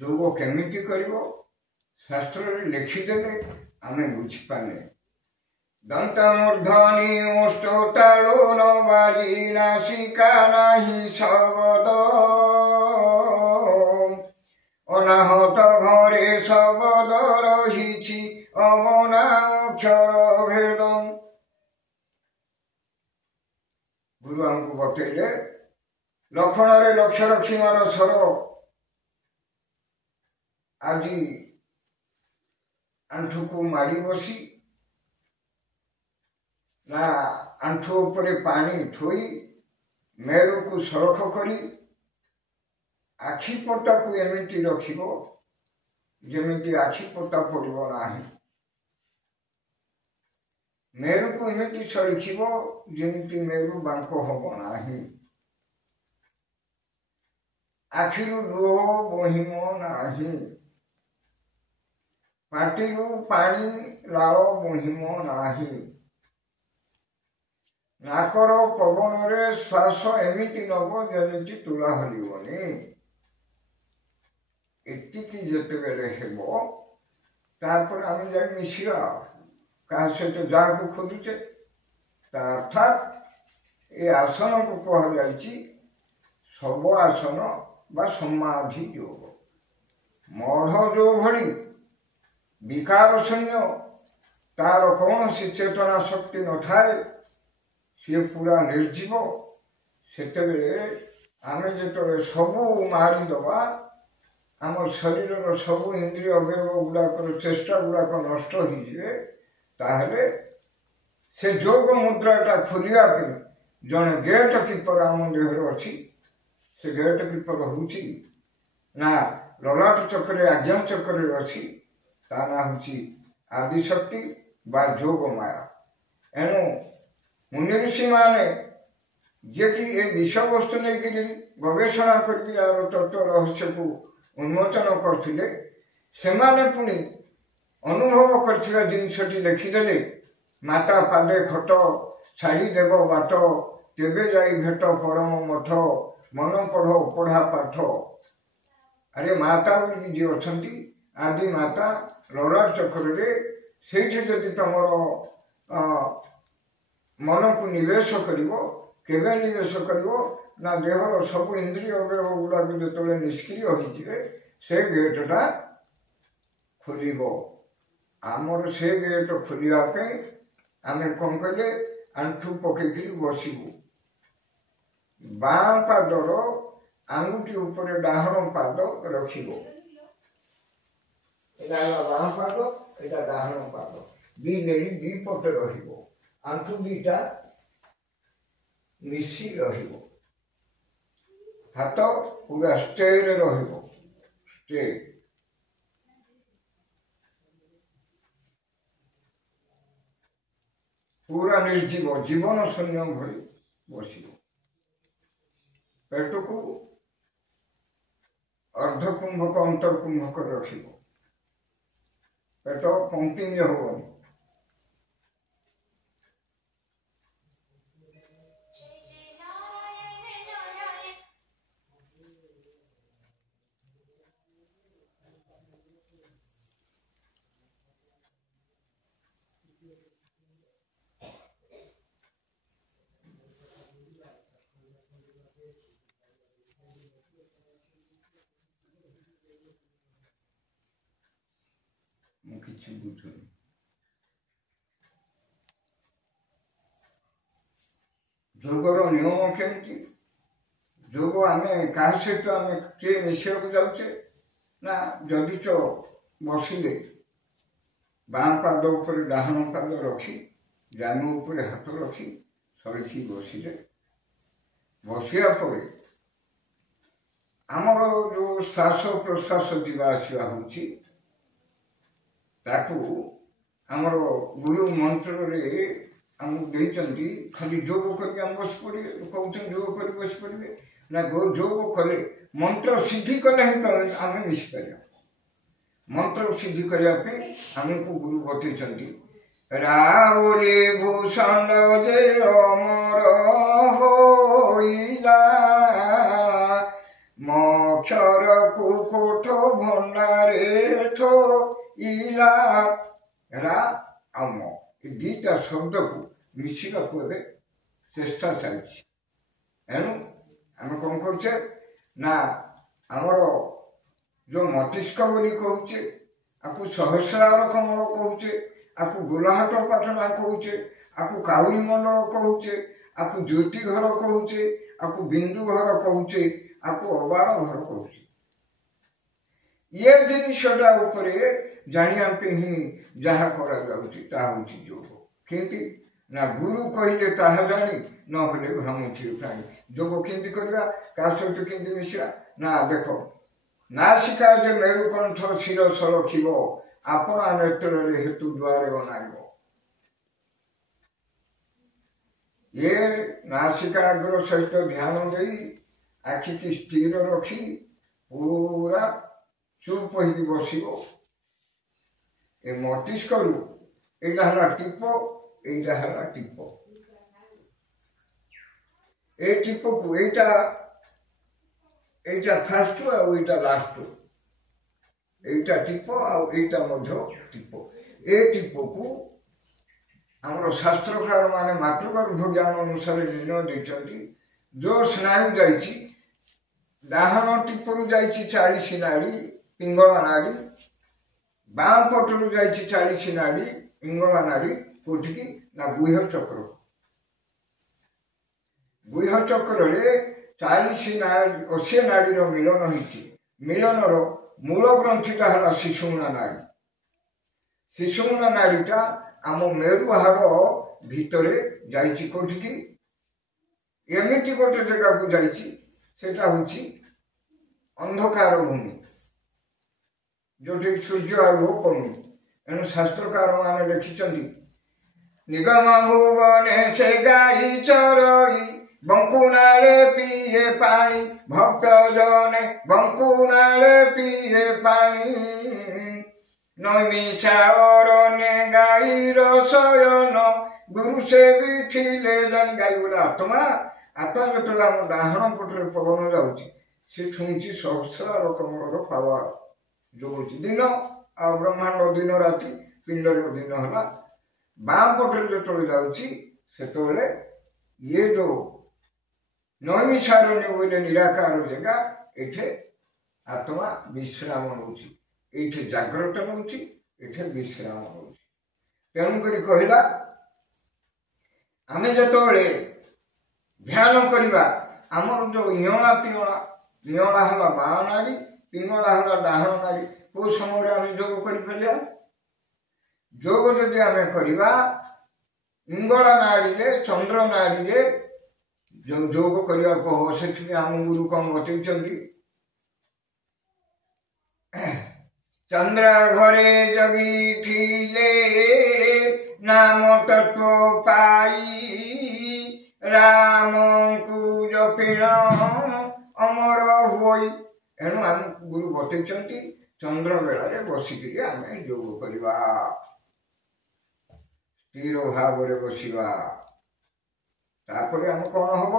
ଯୋଗ କେମିତି କରିବ ଶାସ୍ତ୍ରରେ ଲେଖିଦେଲେ ଆମେ ବୁଝିପାରିଲେ। ଦନ୍ତମୂର୍ଧନି ଓଷ୍ଠ ତାଳୁନ ବାଜି ନାସିକା ନାହିଁ ଶବଦ ଅନାହତ ଘରେ ଶବଦ ରହିଛି ଅମନା ଅକ୍ଷର ଭେଦ। ଗୁରୁ ଆମକୁ ବତେଇଲେ ଲକ୍ଷଣରେ ଲକ୍ଷ ରଖିବାର ସ୍ୱର ଆଜି ଆଣ୍ଠୁକୁ ମାଡ଼ି ବସି ନା ଆଣ୍ଠୁ ଉପରେ ପାଣି ଥୋଇ ମେରୁକୁ ସଳଖ କରି ଆଖିପଟାକୁ ଏମିତି ରଖିବ ଯେମିତି ଆଖିପଟା ପଡ଼ିବ ନାହିଁ। ମେରୁକୁ ଏମିତି ସଳିଖିବ ଯେମିତି ମେରୁ ବାଙ୍କ ହବ ନାହିଁ। ଆଖିରୁ ଲୁହ ବହିବ ନାହିଁ। ପାଟିରୁ ପାଣି ଲାଳ ବହିବ ନାହିଁ। ନାକର ପବନରେ ଶ୍ୱାସ ଏମିତି ନବ ଯେମିତି ତୁଳା ହଲିବନି। ଏତିକି ଯେତେବେଳେ ହେବ ତାପରେ ଆମେ ଯାଇ ମିଶିବା କାହା ସହିତ ଯାହାକୁ ଖୋଜୁଛେ। ଅର୍ଥାତ୍ ଏ ଆସନକୁ କୁହାଯାଇଛି ଶବ ଆସନ ବା ସମାଧି ଯୋଗ। ମଢ଼ ଯୋଉ ଭଳି ବିକାର ଶୂନ୍ୟ ତାର କୌଣସି ଚେତନା ଶକ୍ତି ନଥାଏ, ସିଏ ପୁରା ନିର୍ଜୀବ। ସେତେବେଳେ ଆମେ ଯେତେବେଳେ ସବୁ ମାରିଦେବା, ଆମ ଶରୀରର ସବୁ ଇନ୍ଦ୍ରିୟ ଅବୟବ ଗୁଡ଼ାକର ଚେଷ୍ଟା ଗୁଡ଼ାକ ନଷ୍ଟ ହେଇଯିବେ, ତାହେଲେ ସେ ଯୋଗ ମୁଦ୍ରାଟା ଖୋଲିବା ପାଇଁ ଜଣେ ଗେଟ୍ କିପର ଆମ ଦେହରେ ଅଛି। ସେ ଗେଟ୍ କିପର ହେଉଛି ନା ଲଲାଟ ଚକ୍ରରେ ଆଜ୍ଞା ଚକ୍ରରେ ଅଛି। ତା ନାଁ ହେଉଛି ଆଦିଶକ୍ତି ବା ଯୋଗ ମାୟା। ଏଣୁ ମୁନି ଋଷିମାନେ ଯିଏକି ଏ ବିଷୟବସ୍ତୁ ନେଇକରି ଗବେଷଣା କରିକି ଆର ତତ୍ତ୍ୱ ରହସ୍ୟକୁ ଉନ୍ମୋଚନ କରିଥିଲେ, ସେମାନେ ପୁଣି ଅନୁଭବ କରିଥିବା ଜିନିଷଟି ଲେଖିଦେଲେ। ମାତା ପାଦେ ଖଟ ଛାଡ଼ିଦେବ ବାଟ, ତେବେ ଯାଇ ଭେଟ ପରମ ମଠ, ମନ ପଢ଼ ପଢ଼ା ପାଠ। ଆରେ ମାତା ବୋଲି ଯିଏ ଅଛନ୍ତି ଆଦି ମାତା ଲଲାଟ ଚକ୍ରରେ, ସେଇଠି ଯଦି ତମର ମନକୁ ନିବେଶ କରିବ, କେବେ ନିବେଶ କରିବ ନା ଦେହର ସବୁ ଇନ୍ଦ୍ରିୟ ଅବୟବ ଗୁଡ଼ାକ ଯେତେବେଳେ ନିଷ୍କ୍ରିୟ ହୋଇଯିବେ ସେ ଗେଟ୍ଟା ଖୋଲିବ। ଆମର ସେ ଗେଟ୍ ଖୋଲିବା ପାଇଁ ଆମେ କ'ଣ କଲେ, ଆଣ୍ଠୁ ପକେଇକିରି ବସିବୁ। ବାଁ ପାଦର ଆଙ୍ଗୁଠି ଉପରେ ଡାହାଣ ପାଦ ରଖିବ। ଏଇଟା ହେଲା ବାଁ ପାଦ, ଏଇଟା ଡାହାଣ ପାଦ। ଦି ନେଳି ଦି ପଟେ ରହିବ। ଆଣ୍ଠୁ ଦିଟା ମିଶି ରହିବ। ହାତ ପୁରା ଷ୍ଟ୍ରେଟ୍ ରହିବ, ଷ୍ଟ୍ରେଟ୍। ପୁରା ନିର୍ଜୀବ ଜୀବନ ଶୂନ୍ୟ ଭଳି ବସିବ। ପେଟକୁ ଅର୍ଦ୍ଧକୁମ୍ଭକ ଅନ୍ତର୍କୁମ୍ଭକ ରଖିବ। ପେଟ ପମ୍ପିଂ ହବନି। ମୁଁ କିଛି ବୁଝୁନି। ଯୋଗର ନିୟମ କେମିତି? ଯୋଗ ଆମେ କାହା ସହିତ ଆମେ କିଏ ମିଶିବାକୁ ଯାଉଛେ ନା ଯଦିଚ ବସିଲେ ବାଁ ପାଦ ଉପରେ ଡାହାଣ ପାଦ ରଖି ଜାନୁ ଉପରେ ହାତ ରଖି ସଳିଖି ବସିଲେ, ବସିବା ପରେ ଆମର ଯେଉଁ ଶ୍ୱାସ ପ୍ରଶ୍ୱାସ ଯିବା ଆସିବା ହେଉଛି ତାକୁ ଆମର ଗୁରୁ ମନ୍ତ୍ରରେ ଆମକୁ ଦେଇଛନ୍ତି। ଖାଲି ଯୋଗ କରିକି ଆମେ ବସି ପଡ଼ିବେ, କହୁଛନ୍ତି ଯୋଗ କରି ବସି ପଡ଼ିବେ ନା, ଯୋଗ କଲେ ମନ୍ତ୍ର ସିଦ୍ଧି କଲେ ହିଁ ଆମେ ମିଶିପାରିବା। ମନ୍ତ୍ର ସିଦ୍ଧି କରିବା ପାଇଁ ଆମକୁ ଗୁରୁ ବତେଇଛନ୍ତି। ରାଉରେ ଭୂଷଣ ଯେ ଅମର ହୋଇଲା, ମକ୍ଷରକୁ କୋଠ ଭଣ୍ଡାରେ ଥୋ ଇଲା ରା ଆମ ଏ ଦୁଇଟା ଶବ୍ଦକୁ ମିଶିବାକୁ ଏବେ ଚେଷ୍ଟା ଚାଲିଛି। ଏଣୁ ଆମେ କ'ଣ କରୁଛେ ନା ଆମର ଯେଉଁ ମସ୍ତିଷ୍କ ବୋଲି କହୁଛେ, ଆକୁ ସହସ୍ରାର କମଳ କହୁଛେ, ଆକୁ ଗୋଲାହାଟ ପାଟଣା କହୁଛେ, ଆକୁ କାଉଳି ମଣ୍ଡଳ କହୁଛେ, ଆକୁ ଜ୍ୟୋତି ଘର କହୁଛେ, ଆକୁ ବିନ୍ଦୁ ଘର କହୁଛେ, ଆକୁ ଅବାଳ ଘର କହୁଛେ। ଏ ଜିନିଷଟା ଉପରେ ଜାଣିବା ପାଇଁ ହିଁ ଯାହା କରାଯାଉଛି ତାହା ହେଉଛି ଯୋଗ। କେମିତି ନା ଗୁରୁ କହିଲେ ତାହା ଜାଣି ନହେଲେ ଭ୍ରମୁଥିବେ ପ୍ରାଣୀ। ଯୋଗ କେମିତି କରିବା, କାହା ସହିତ କେମିତି ମିଶିବା ନା ଦେଖ, ନାସିକା ଯେ ମେରୁକଣ୍ଠ ଶିରସ ରଖିବ, ଆପଣା ନେତ୍ରରେ ହେତୁ ଦ୍ୱାରେ ଅନାଇବ। ଏ ନାସିକାଗ୍ର ସହିତ ଧ୍ୟାନ ଦେଇ ଆଖିକି ସ୍ଥିର ରଖି ପୁରା ଚୁପ୍ ହେଇକି ବସିବ। ଏ ମସ୍ତିଷ୍କରୁ ଏଇଟା ହେଲା ଟିପ, ଏଇଟା ହେଲା ଟିପ। ଏ ଟିପକୁ ଏଇଟା ଫାଷ୍ଟ ଆଉ ଏଇଟା ଲାଷ୍ଟ, ଏଇଟା ଟିପ ଆଉ ଏଇଟା ମଧ୍ୟ ଟିପ। ଏ ଟିପକୁ ଆମର ଶାସ୍ତ୍ରକାର ମାନେ ମାତୃଗର୍ଭ ଜ୍ଞାନ ଅନୁସାରେ ନିର୍ଣ୍ଣୟ ଦେଇଛନ୍ତି। ଯେଉଁ ସ୍ନାୟୁ ଯାଇଛି, ଡାହାଣ ଟିପରୁ ଯାଇଛି 40 ନାଡ଼ି ପିଙ୍ଗଳା ନାଡ଼ି, ବାଁ ପଟରୁ ଯାଇଛି 40 ନାଡ଼ି ପିଙ୍ଗଳା ନାଡ଼ି, କୋଉଠିକି ନା ଗୁହ୍ୟ ଚକ୍ର। ଗୁହ୍ୟ ଚକ୍ରରେ 80 ନାଡ଼ିର ମିଳନ ହେଇଛି। ମିଳନର ମୂଳ ଗ୍ରନ୍ଥିଟା ହେଲା ଶିଶୁମୁନା ନାଡ଼ି। ଶିଶୁମୁନା ନାଡ଼ିଟା ଆମ ମେରୁ ହାଡ଼ ଭିତରେ ଯାଇଛି କୋଉଠିକି, ଏମିତି ଗୋଟେ ଜାଗାକୁ ଯାଇଛି, ସେଟା ହେଉଛି ଅନ୍ଧକାର ଭୂମି, ଯୋଉଠି ସୂର୍ଯ୍ୟ ଆଲୋକ ପଡୁନି। ଏଣୁ ଶାସ୍ତ୍ରକାର ମାନେ ଲେଖିଛନ୍ତି, ନିଗମ ଭୁବନେ ସେ ଗାଈ ଚରଇ, ବଙ୍କୁନାଳେ ପିଏ ପାଣି, ଭକ୍ତ ଜନେ ବଙ୍କୁନାଳେ ପିଏ ପାଣି। ନୈମିଷା ଅରଣ୍ୟ ଗାଈର ଶୟନ, ଗୁରୁ ସେ ବିଠିଲେ ଜାଣି। ଗାଈ ବୋଲେ ଆତ୍ମା ଯେତେବେଳେ ଆମ ଡାହାଣ ପଟରେ ପବନ ଯାଉଛି, ସେ ଛୁଇଁଛି ସହସ୍ର ରକମର ପାୱାର ଯୋଗୁଛି। ଦିନ ଆଉ ବ୍ରହ୍ମାଣ୍ଡ ଦିନ ରାତି, ପିଣ୍ଡର ଦିନ ହେଲା। ବାଁ ପଟରେ ଯେତେବେଳେ ଯାଉଛି, ସେତେବେଳେ ଇଏ ଯୋଉ ନୈମିଷାରଣ୍ୟ ବୋଇଲେ ନିରାକାର ଜାଗା, ଏଠି ଆତ୍ମା ବିଶ୍ରାମ ନେଉଛି, ଏଇଠି ଜାଗ୍ରତ ନେଉଛି, ଏଠି ବିଶ୍ରାମ ନେଉଛି। ତେଣୁକରି କହିଲା, ଆମେ ଯେତେବେଳେ ଧ୍ୟାନ କରିବା, ଆମର ଯୋଉ ଇଅଣା ପିଅଣା, ଇଅଣା ହେଲା ବାଁ ନାଡ଼ି, ପିଙ୍ଗଳା ହେଲା ଡାହାଣ ନାଡ଼ି, କୋଉ ସମୟରେ ଆମେ ଯୋଗ କରିପାରିବା? ଯୋଗ ଯଦି ଆମେ କରିବା ଇଙ୍ଗଳା ନାଡ଼ିରେ, ଚନ୍ଦ୍ର ନାଡ଼ିରେ ଯୋଗ କରିବାକୁ ହବ। ସେଥିପାଇଁ ଆମ ଗୁରୁ କ'ଣ ବତେଇଛନ୍ତି, ଚନ୍ଦ୍ର ଘରେ ଜଗିଥିଲେ ନାମ ତତ୍ତ୍ୱ ପାଇ, ରାମଙ୍କୁ ଜପିଣ ଅମର ହୋଇ। ଏଣୁ ଆମକୁ ଗୁରୁ ବତେଇଛନ୍ତି ଚନ୍ଦ୍ର ବେଳାରେ ବସିକିରି ଆମେ ଯୋଗ କରିବା, ସ୍ଥିର ଭାବରେ ବସିବା। ତାପରେ ଆମେ କ'ଣ ହବ